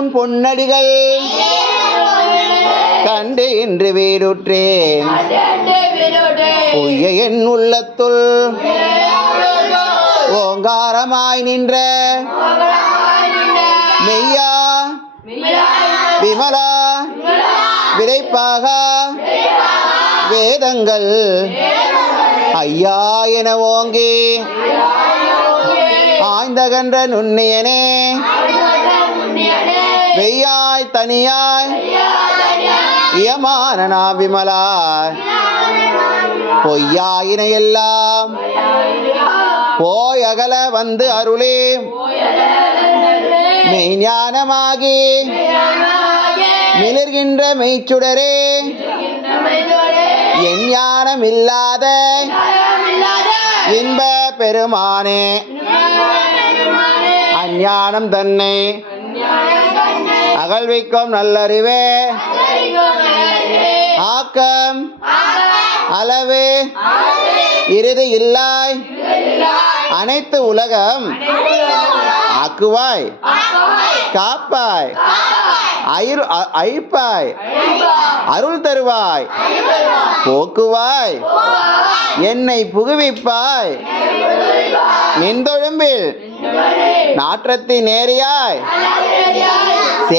உன் பொன்னடிகள் கண்டு இன்று வீடுற்றேன் பொய்ய என் உள்ளத்துள் ஓங்காரமாய் நின்ற மெய்யா விமலா விரைப்பாக வேதங்கள் ஐயா என ஓங்கி ஆய்ந்தகன்ற நுண்ணியனே வெய்யாய் தனியாய் இயமானனா விமலா பொய்யாயினையெல்லாம் போய் அகல வந்து அருளே மெய்ஞானமாகி மிளர்கின்ற மெய்ச்சுடரே என் ஞானம் இல்லாத இன்ப பெருமானே அஞ்ஞானம் தன்னை அகழ்விக்கும் நல்லறிவே ஆக்கம் அளவு இறுதி இல்லாய் அனைத்து உலகம் ஆக்குவாய் காப்பாய் அழிப்பாய் அருள் தருவாய் போக்குவாய் என்னை புகுவிப்பாய் நின்றொழும்பில் நாற்றத்தின் நேரியாய்